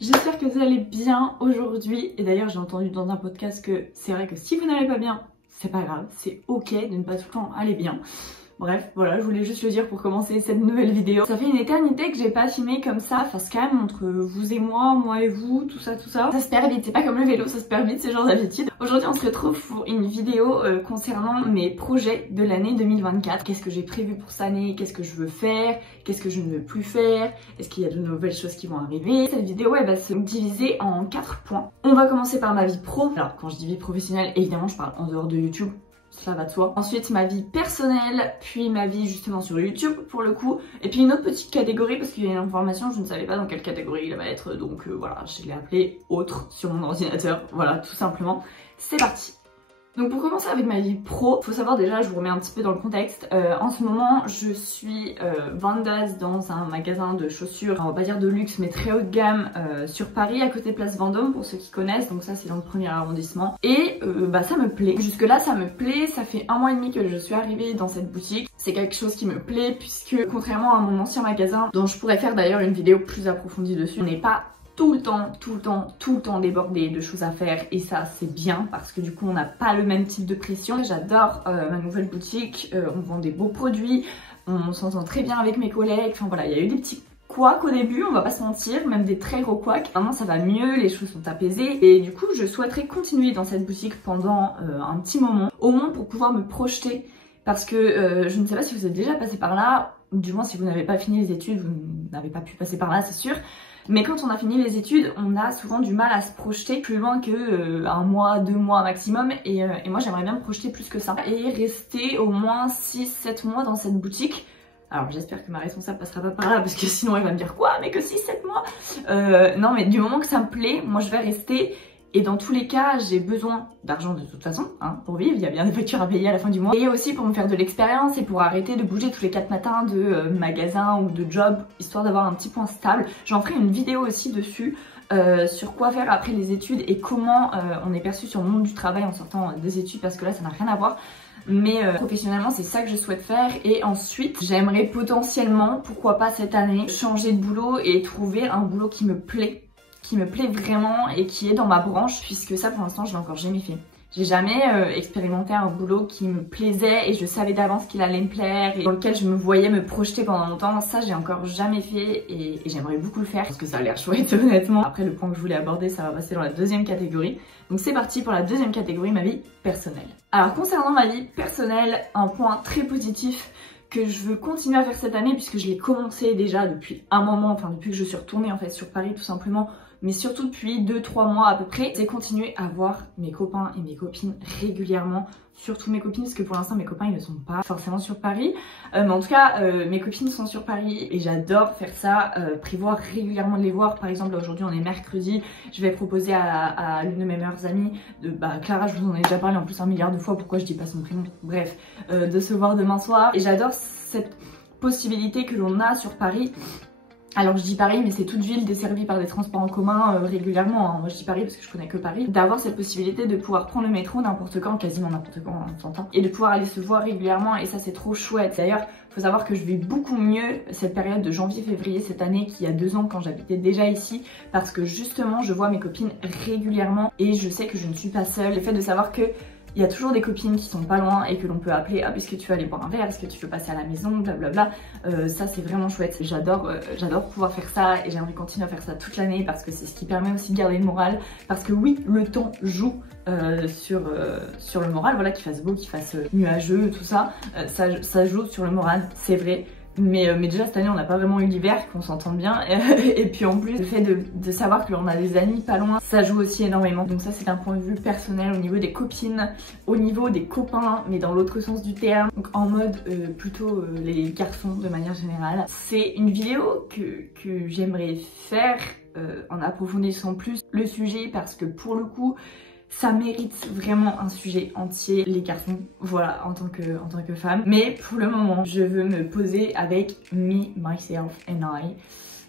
J'espère que vous allez bien aujourd'hui. Et d'ailleurs j'ai entendu dans un podcast que c'est vrai que si vous n'allez pas bien, c'est pas grave, c'est ok de ne pas tout le temps aller bien. Bref, voilà, je voulais juste le dire pour commencer cette nouvelle vidéo. Ça fait une éternité que j'ai pas filmé comme ça, enfin c'est quand même entre vous et moi et vous, tout ça. Ça se perd vite, c'est pas comme le vélo, ça se perd vite, c'est genre d'habitude. Aujourd'hui on se retrouve pour une vidéo concernant mes projets de l'année 2024. Qu'est-ce que j'ai prévu pour cette année, qu'est-ce que je veux faire, qu'est-ce que je ne veux plus faire, est-ce qu'il y a de nouvelles choses qui vont arriver. Cette vidéo elle va se diviser en 4 points. On va commencer par ma vie pro. Alors quand je dis vie professionnelle, évidemment je parle en dehors de YouTube. Ça va de soi. Ensuite ma vie personnelle, puis ma vie justement sur YouTube pour le coup, et puis une autre petite catégorie parce qu'il y a une information, je ne savais pas dans quelle catégorie il va être, donc voilà, je l'ai appelé autre sur mon ordinateur, voilà tout simplement. C'est parti. Donc pour commencer avec ma vie pro, faut savoir déjà, je vous remets un petit peu dans le contexte, en ce moment je suis vendeuse dans un magasin de chaussures, on va pas dire de luxe mais très haut de gamme sur Paris, à côté de Place Vendôme pour ceux qui connaissent, donc ça c'est dans le 1er arrondissement. Et ça me plaît, jusque là ça me plaît, ça fait 1 mois et demi que je suis arrivée dans cette boutique. C'est quelque chose qui me plaît puisque contrairement à mon ancien magasin, dont je pourrais faire d'ailleurs une vidéo plus approfondie dessus, on n'est pas tout le temps débordé de choses à faire, et ça c'est bien parce que du coup on n'a pas le même type de pression. J'adore ma nouvelle boutique, on vend des beaux produits, on s'entend très bien avec mes collègues, enfin voilà, il y a eu des petits couacs au début, on va pas se mentir, même des très gros couacs. Maintenant ça va mieux, les choses sont apaisées et du coup je souhaiterais continuer dans cette boutique pendant un petit moment, au moins pour pouvoir me projeter, parce que je ne sais pas si vous êtes déjà passé par là, ou du moins si vous n'avez pas fini les études, vous n'avez pas pu passer par là c'est sûr. Mais quand on a fini les études, on a souvent du mal à se projeter plus loin que 1 mois, 2 mois maximum. Et moi j'aimerais bien me projeter plus que ça. Et rester au moins 6-7 mois dans cette boutique. Alors j'espère que ma responsable passera pas par là parce que sinon elle va me dire quoi, mais que 6-7 mois non mais du moment que ça me plaît, moi je vais rester. Et dans tous les cas, j'ai besoin d'argent de toute façon, hein, pour vivre, il y a bien des factures à payer à la fin du mois. Et aussi pour me faire de l'expérience et pour arrêter de bouger tous les 4 matins de magasin ou de job, histoire d'avoir un petit point stable. J'en ferai une vidéo aussi dessus, sur quoi faire après les études et comment on est perçu sur le monde du travail en sortant des études, parce que là ça n'a rien à voir. Mais professionnellement c'est ça que je souhaite faire. Et ensuite j'aimerais potentiellement, pourquoi pas cette année, changer de boulot et trouver un boulot qui me plaît vraiment et qui est dans ma branche, puisque ça pour l'instant je l'ai encore jamais fait. J'ai jamais expérimenté un boulot qui me plaisait et je savais d'avance qu'il allait me plaire et dans lequel je me voyais me projeter pendant longtemps. Ça j'ai encore jamais fait et j'aimerais beaucoup le faire parce que ça a l'air chouette honnêtement. Après le point que je voulais aborder, ça va passer dans la deuxième catégorie. Donc c'est parti pour la deuxième catégorie, ma vie personnelle. Alors concernant ma vie personnelle, un point très positif que je veux continuer à faire cette année, puisque je l'ai commencé déjà depuis un moment, enfin depuis que je suis retournée en fait sur Paris tout simplement, mais surtout depuis 2-3 mois à peu près, c'est continuer à voir mes copains et mes copines régulièrement, surtout mes copines, parce que pour l'instant mes copains ils ne sont pas forcément sur Paris, mais en tout cas mes copines sont sur Paris et j'adore faire ça, prévoir régulièrement de les voir. Par exemple aujourd'hui on est mercredi, je vais proposer à l'une de mes meilleures amies, Clara, je vous en ai déjà parlé en plus 1 milliard de fois, pourquoi je dis pas son prénom, bref, de se voir demain soir. Et j'adore cette possibilité que l'on a sur Paris. Alors je dis Paris, mais c'est toute ville desservie par des transports en commun régulièrement, hein. Moi je dis Paris parce que je connais que Paris. D'avoir cette possibilité de pouvoir prendre le métro n'importe quand, quasiment n'importe quand, on s'entend, et de pouvoir aller se voir régulièrement, et ça c'est trop chouette. D'ailleurs, faut savoir que je vis beaucoup mieux cette période de janvier-février cette année qu'il y a 2 ans quand j'habitais déjà ici, parce que justement je vois mes copines régulièrement et je sais que je ne suis pas seule. Le fait de savoir que il y a toujours des copines qui sont pas loin et que l'on peut appeler, ah est-ce que tu veux aller boire un verre, est-ce que tu veux passer à la maison, blablabla. Ça c'est vraiment chouette, j'adore pouvoir faire ça et j'aimerais continuer à faire ça toute l'année parce que c'est ce qui permet aussi de garder le moral. Parce que oui, le temps joue sur le moral, voilà, qu'il fasse beau, qu'il fasse nuageux, tout ça, ça joue sur le moral, c'est vrai. Mais déjà cette année on n'a pas vraiment eu l'hiver, qu'on s'entende bien, et puis en plus le fait de savoir que l'on a des amis pas loin, ça joue aussi énormément. Donc ça c'est un point de vue personnel au niveau des copines, au niveau des copains, mais dans l'autre sens du terme, donc en mode plutôt les garçons de manière générale. C'est une vidéo que j'aimerais faire en approfondissant plus le sujet, parce que pour le coup ça mérite vraiment un sujet entier, les garçons, voilà, en tant que femme. Mais pour le moment, je veux me poser avec me, myself and I.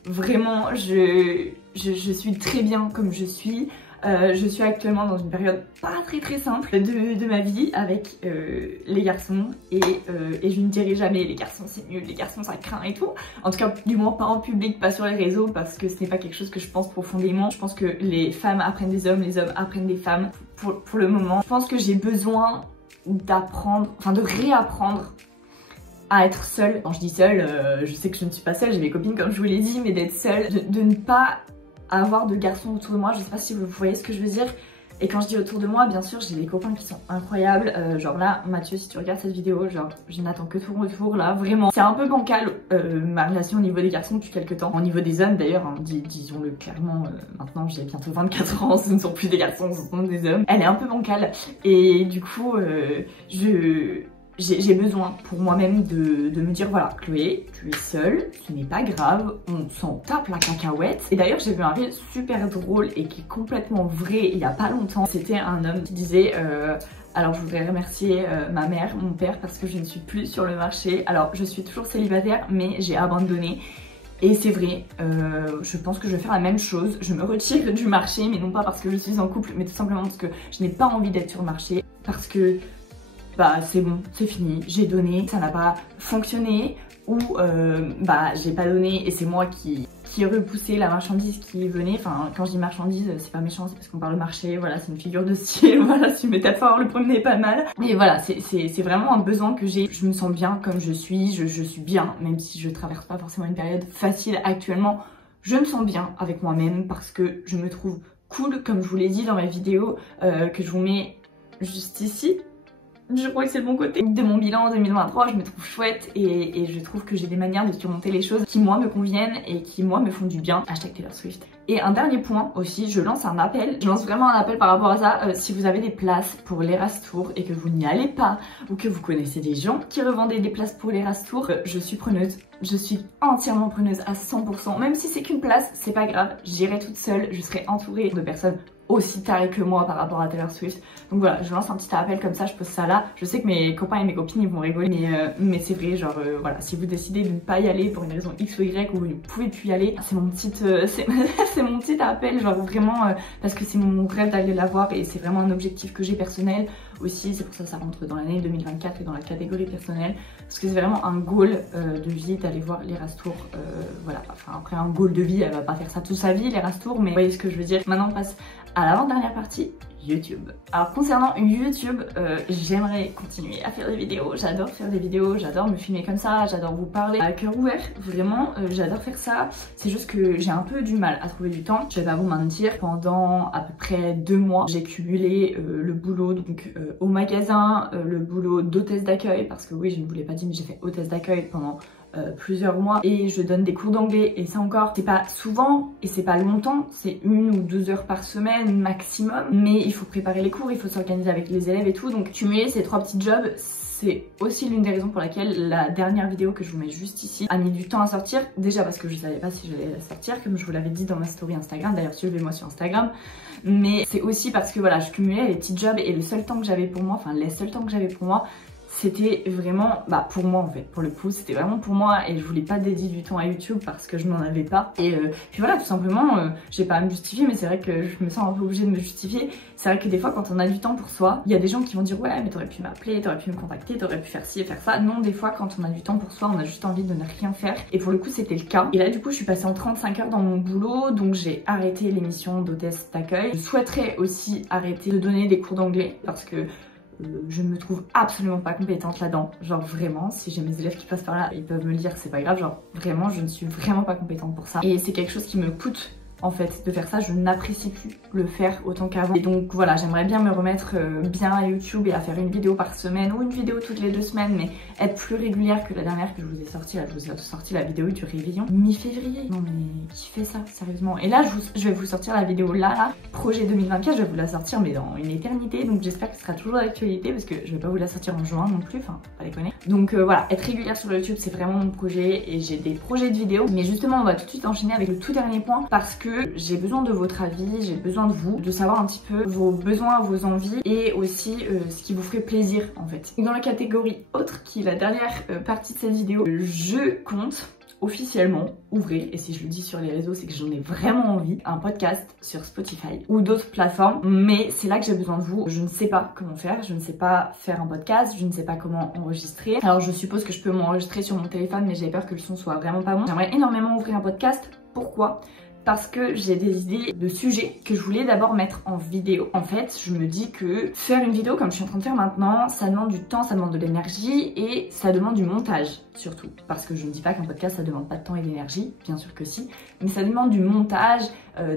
Vraiment, je suis très bien comme je suis. Je suis actuellement dans une période pas très simple de ma vie avec les garçons et je ne dirai jamais les garçons c'est nul, les garçons ça craint et tout. En tout cas du moins pas en public, pas sur les réseaux parce que ce n'est pas quelque chose que je pense profondément. Je pense que les femmes apprennent des hommes, les hommes apprennent des femmes pour le moment. Je pense que j'ai besoin d'apprendre, enfin de réapprendre à être seule. Quand je dis seule, je sais que je ne suis pas seule, j'ai mes copines comme je vous l'ai dit, mais d'être seule, de ne pas avoir de garçons autour de moi, je sais pas si vous voyez ce que je veux dire. Et quand je dis autour de moi, bien sûr j'ai des copains qui sont incroyables, genre là Mathieu si tu regardes cette vidéo, genre je n'attends que ton retour là, vraiment. C'est un peu bancal ma relation au niveau des garçons depuis quelques temps. Au niveau des hommes d'ailleurs, hein, disons-le clairement, maintenant j'ai bientôt 24 ans, ce ne sont plus des garçons, ce sont des hommes. Elle est un peu bancale et du coup j'ai besoin pour moi-même de me dire voilà Chloé, tu es seule, ce n'est pas grave, on s'en tape la cacahuète. Et d'ailleurs j'ai vu un reel super drôle et qui est complètement vrai il y a pas longtemps. C'était un homme qui disait alors je voudrais remercier ma mère, mon père parce que je ne suis plus sur le marché. Alors je suis toujours célibataire mais j'ai abandonné. Et c'est vrai, je pense que je vais faire la même chose, je me retire du marché mais non pas parce que je suis en couple mais tout simplement parce que je n'ai pas envie d'être sur le marché. Parce que bah c'est bon, c'est fini, j'ai donné, ça n'a pas fonctionné ou bah j'ai pas donné et c'est moi qui repoussait la marchandise qui venait. Enfin quand je dis marchandise c'est pas méchant, c'est parce qu'on parle de marché, voilà c'est une figure de style, voilà c'est une métaphore, le premier est pas mal. Mais voilà c'est vraiment un besoin que j'ai, je me sens bien comme je suis, je suis bien même si je traverse pas forcément une période facile actuellement. Je me sens bien avec moi-même parce que je me trouve cool comme je vous l'ai dit dans ma vidéo que je vous mets juste ici. Je crois que c'est le bon côté de mon bilan en 2023, je me trouve chouette et je trouve que j'ai des manières de surmonter les choses qui moi me conviennent et qui moi me font du bien. Hashtag Taylor Swift. Et un dernier point aussi, je lance un appel, je lance vraiment un appel par rapport à ça. Si vous avez des places pour l'Eras Tour et que vous n'y allez pas ou que vous connaissez des gens qui revendaient des places pour l'Eras Tour, je suis preneuse. Je suis entièrement preneuse à 100%. Même si c'est qu'une place, c'est pas grave, j'irai toute seule, je serai entourée de personnes aussi tarés que moi par rapport à Taylor Swift. Donc voilà, je lance un petit appel comme ça, je pose ça là. Je sais que mes copains et mes copines ils vont rigoler, mais c'est vrai, genre voilà, si vous décidez de ne pas y aller pour une raison X ou Y ou vous ne pouvez plus y aller, c'est mon petit c'est mon petit appel, genre vraiment parce que c'est mon rêve d'aller la voir et c'est vraiment un objectif que j'ai personnel aussi. C'est pour ça que ça rentre dans l'année 2024 et dans la catégorie personnelle parce que c'est vraiment un goal de vie d'aller voir l'Eras Tour. Voilà, enfin après un goal de vie, elle va pas faire ça toute sa vie l'Eras Tour, mais vous voyez ce que je veux dire. Maintenant on passe à l'avant-dernière partie, YouTube. Alors concernant YouTube, j'aimerais continuer à faire des vidéos, j'adore faire des vidéos, j'adore me filmer comme ça, j'adore vous parler à cœur ouvert, vraiment j'adore faire ça. C'est juste que j'ai un peu du mal à trouver du temps, je vais pas vous mentir, pendant à peu près 2 mois, j'ai cumulé le boulot donc au magasin, le boulot d'hôtesse d'accueil, parce que oui je ne vous l'ai pas dit mais j'ai fait hôtesse d'accueil pendant plusieurs mois et je donne des cours d'anglais et ça encore c'est pas souvent et c'est pas longtemps, c'est 1 ou 2 heures par semaine maximum, mais il faut préparer les cours, il faut s'organiser avec les élèves et tout, donc cumuler ces 3 petits jobs c'est aussi l'une des raisons pour laquelle la dernière vidéo que je vous mets juste ici a mis du temps à sortir. Déjà parce que je savais pas si j'allais la sortir, comme je vous l'avais dit dans ma story Instagram, d'ailleurs suivez-moi sur Instagram, mais c'est aussi parce que voilà je cumulais les petits jobs et le seul temps que j'avais pour moi, enfin les seuls temps que j'avais pour moi c'était vraiment, bah pour moi en fait, pour le coup c'était vraiment pour moi et je voulais pas dédier du temps à YouTube parce que je n'en avais pas. Et puis voilà, tout simplement, j'ai pas à me justifier mais c'est vrai que je me sens un peu obligée de me justifier. C'est vrai que des fois quand on a du temps pour soi, il y a des gens qui vont dire ouais mais t'aurais pu m'appeler, t'aurais pu me contacter, t'aurais pu faire ci et faire ça. Non, des fois quand on a du temps pour soi, on a juste envie de ne rien faire et pour le coup c'était le cas. Et là du coup je suis passée en 35 heures dans mon boulot, donc j'ai arrêté l'émission d'hôtesse d'accueil. Je souhaiterais aussi arrêter de donner des cours d'anglais parce que je ne me trouve absolument pas compétente là-dedans, genre vraiment, si j'ai mes élèves qui passent par là, ils peuvent me le dire, c'est pas grave, genre vraiment je ne suis vraiment pas compétente pour ça et c'est quelque chose qui me coûte en fait de faire ça, je n'apprécie plus le faire autant qu'avant et donc voilà j'aimerais bien me remettre bien à YouTube et à faire une vidéo par semaine ou une vidéo toutes les 2 semaines mais être plus régulière que la dernière que je vous ai sortie. Là je vous ai sorti la vidéo du réveillon mi-février, non mais qui fait ça sérieusement, et là je vais vous sortir la vidéo là, projet 2024, je vais vous la sortir mais dans une éternité, donc j'espère que ce sera toujours d'actualité parce que je vais pas vous la sortir en juin non plus, enfin pas déconner. Donc voilà, être régulière sur YouTube c'est vraiment mon projet et j'ai des projets de vidéos, mais justement on va tout de suite enchaîner avec le tout dernier point parce que j'ai besoin de votre avis, j'ai besoin de vous, de savoir un petit peu vos besoins, vos envies et aussi ce qui vous ferait plaisir en fait. Dans la catégorie autre qui est la dernière partie de cette vidéo, je compte officiellement ouvrir, et si je le dis sur les réseaux c'est que j'en ai vraiment envie, un podcast sur Spotify ou d'autres plateformes, mais c'est là que j'ai besoin de vous. Je ne sais pas comment faire, je ne sais pas faire un podcast, je ne sais pas comment enregistrer. Alors je suppose que je peux m'enregistrer sur mon téléphone, mais j'ai peur que le son soit vraiment pas bon. J'aimerais énormément ouvrir un podcast. Pourquoi ? Parce que j'ai des idées de sujets que je voulais d'abord mettre en vidéo. En fait, je me dis que faire une vidéo comme je suis en train de faire maintenant, ça demande du temps, ça demande de l'énergie et ça demande du montage surtout. Parce que je ne dis pas qu'un podcast ça demande pas de temps et d'énergie, bien sûr que si, mais ça demande du montage,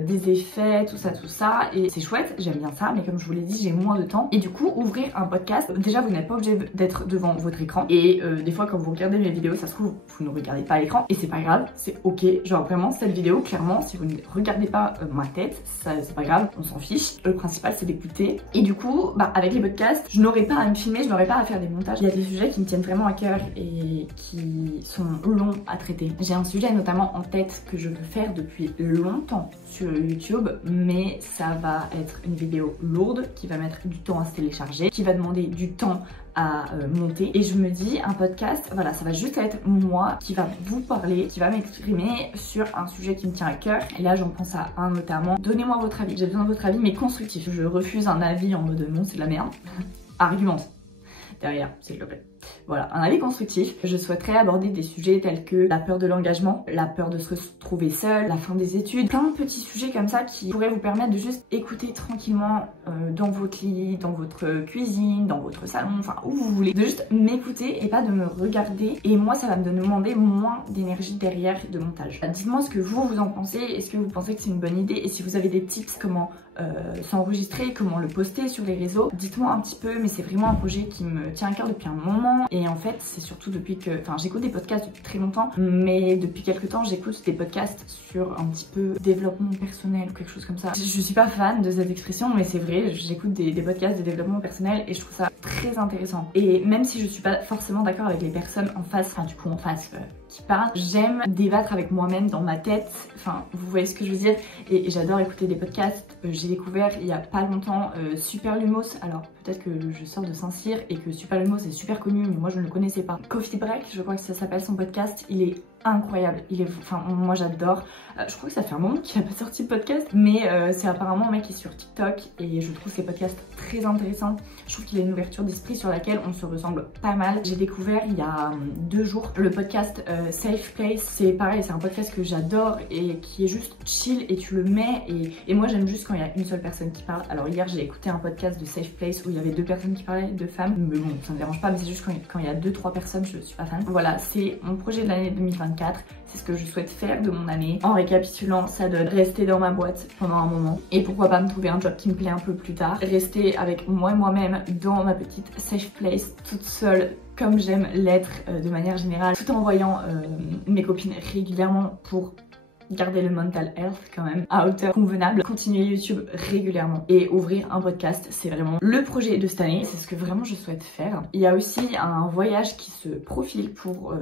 des effets, tout ça, et c'est chouette, j'aime bien ça, mais comme je vous l'ai dit, j'ai moins de temps. Et du coup, ouvrir un podcast, déjà vous n'êtes pas obligé d'être devant votre écran, et des fois quand vous regardez mes vidéos, ça se trouve, vous ne regardez pas l'écran, et c'est pas grave, c'est ok. Genre vraiment, cette vidéo, clairement, si vous ne regardez pas ma tête, ça c'est pas grave, on s'en fiche. Le principal c'est d'écouter. Et du coup, avec les podcasts, je n'aurais pas à me filmer, je n'aurais pas à faire des montages. Il y a des sujets qui me tiennent vraiment à cœur et qui sont longs à traiter. J'ai un sujet notamment en tête que je veux faire depuis longtemps sur YouTube, mais ça va être une vidéo lourde qui va mettre du temps à se télécharger, qui va demander du temps à monter, et je me dis un podcast, voilà, ça va juste être moi qui va vous parler, qui va m'exprimer sur un sujet qui me tient à cœur. Et là j'en pense à un notamment. Donnez-moi votre avis, j'ai besoin de votre avis mais constructif. Je refuse un avis en mode non c'est de la merde. Argumente derrière s'il te plaît. Voilà, un avis constructif. Je souhaiterais aborder des sujets tels que la peur de l'engagement, la peur de se retrouver seul, la fin des études, plein de petits sujets comme ça qui pourraient vous permettre de juste écouter tranquillement dans votre lit, dans votre cuisine, dans votre salon, enfin où vous voulez, de juste m'écouter et pas de me regarder. Et moi ça va me demander moins d'énergie derrière de montage. Dites-moi ce que vous en pensez, est-ce que vous pensez que c'est une bonne idée, et si vous avez des tips comment s'enregistrer, comment le poster sur les réseaux, dites-moi un petit peu. Mais c'est vraiment un projet qui me tient à cœur depuis un moment, et en fait c'est surtout depuis que, enfin j'écoute des podcasts depuis très longtemps, mais depuis quelques temps j'écoute des podcasts sur un petit peu développement personnel ou quelque chose comme ça. Je suis pas fan de cette expression mais c'est vrai, j'écoute des podcasts de développement personnel et je trouve ça très intéressant. Et même si je suis pas forcément d'accord avec les personnes en face, enfin du coup en face qui parlent, j'aime débattre avec moi-même dans ma tête, enfin vous voyez ce que je veux dire, et j'adore écouter des podcasts. J'ai découvert il y a pas longtemps Super Lumos, alors peut-être que je sors de Saint-Cyr et que Super Lumos est super connu mais moi je ne le connaissais pas. Coffee Break, je crois que ça s'appelle son podcast, il est incroyable, il est, enfin moi j'adore. Je crois que ça fait un moment qu'il n'a pas sorti de podcast, mais c'est apparemment un mec qui est sur TikTok et je trouve ses podcasts très intéressants. Je trouve qu'il a une ouverture d'esprit sur laquelle on se ressemble pas mal. J'ai découvert il y a 2 jours le podcast Safe Place. C'est pareil, c'est un podcast que j'adore et qui est juste chill et tu le mets, et moi j'aime juste quand il y a une seule personne qui parle. Alors hier j'ai écouté un podcast de Safe Place où il y avait 2 personnes qui parlaient, 2 femmes, mais bon ça me dérange pas, mais c'est juste quand il y a 2-3 personnes je suis pas fan. Voilà, c'est mon projet de l'année 2024, c'est ce que je souhaite faire de mon année. En récapitulant, ça donne rester dans ma boîte pendant un moment, et pourquoi pas me trouver un job qui me plaît un peu plus tard, rester avec moi et moi-même dans ma petite safe place toute seule comme j'aime l'être de manière générale, tout en voyant mes copines régulièrement pour garder le mental health quand même à hauteur convenable, continuer YouTube régulièrement et ouvrir un podcast. C'est vraiment le projet de cette année, c'est ce que vraiment je souhaite faire. Il y a aussi un voyage qui se profile pour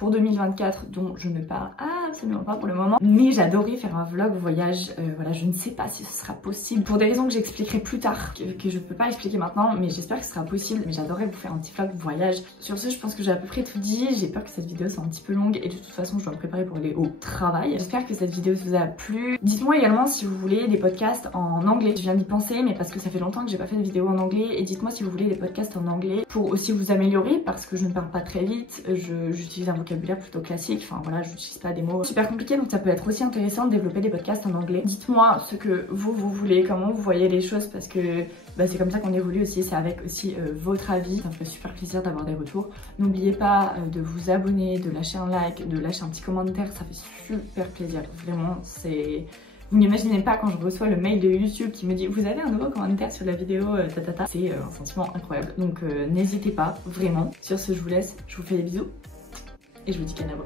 2024 dont je ne parle absolument pas pour le moment, mais j'adorais faire un vlog voyage. Voilà, je ne sais pas si ce sera possible pour des raisons que j'expliquerai plus tard, que je peux pas expliquer maintenant, mais j'espère que ce sera possible. Mais j'adorais vous faire un petit vlog voyage. Sur ce, je pense que j'ai à peu près tout dit. J'ai peur que cette vidéo soit un petit peu longue et de toute façon je dois me préparer pour aller au travail. J'espère que cette vidéo vous a plu. Dites-moi également si vous voulez des podcasts en anglais. Je viens d'y penser, mais parce que ça fait longtemps que j'ai pas fait de vidéo en anglais. Et dites-moi si vous voulez des podcasts en anglais pour aussi vous améliorer, parce que je ne parle pas très vite, j'utilise un vocabulaire plutôt classique, enfin voilà, j'utilise pas des mots super compliqués, donc ça peut être aussi intéressant de développer des podcasts en anglais. Dites-moi ce que vous voulez, comment vous voyez les choses, parce que c'est comme ça qu'on évolue aussi, c'est avec aussi votre avis. Ça me fait super plaisir d'avoir des retours. N'oubliez pas de vous abonner, de lâcher un like, de lâcher un petit commentaire, ça fait super plaisir. Vraiment, c'est... Vous n'imaginez pas quand je reçois le mail de YouTube qui me dit vous avez un nouveau commentaire sur la vidéo, c'est un sentiment incroyable. Donc n'hésitez pas, vraiment. Sur ce, je vous laisse, je vous fais des bisous et je vous dis qu'à bientôt.